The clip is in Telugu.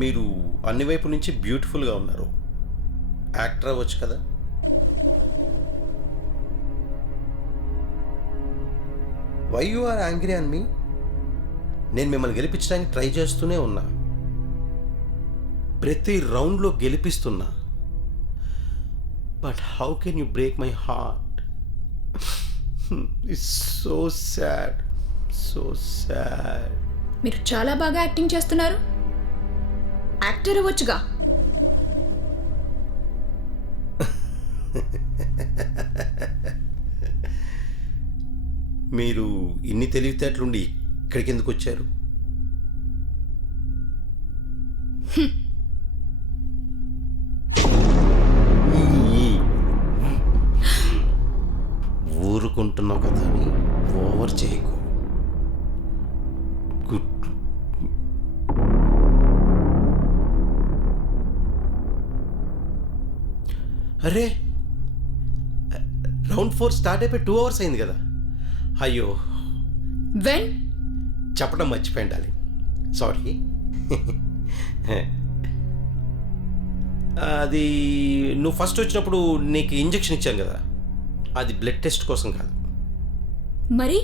మీరు అన్ని వైపు నుంచి బ్యూటిఫుల్గా ఉన్నారు. యాక్టర్ అవ్వచ్చు కదా. Why you are angry on me? నేను మిమ్మల్ని గెలిపించడానికి ట్రై చేస్తూనే ఉన్నా, ప్రతి రౌండ్లో గెలిపిస్తున్నా. But how can you break my heart? It's so sad, so sad. మీరు చాలా బాగా యాక్టింగ్ చేస్తున్నారు. యాక్టర్ అవ్వచ్చుగా. మీరు ఇన్ని తెలివితేటలుండి ఇక్కడికి ఎందుకు వచ్చారు? ఊరుకుంటున్నావు కదా అని ఓవర్ చేయకు. గుడ్. అరే, రౌండ్ 4 స్టార్ట్ అయిపోయి 2 hours అయింది కదా. అయ్యో, వెన్ చెప్పడం మర్చిపోయింది డార్లింగ్, సారీ. అది నువ్వు ఫస్ట్ వచ్చినప్పుడు నీకు ఇంజెక్షన్ ఇచ్చాను కదా, అది బ్లడ్ టెస్ట్ కోసం కాదు. మరి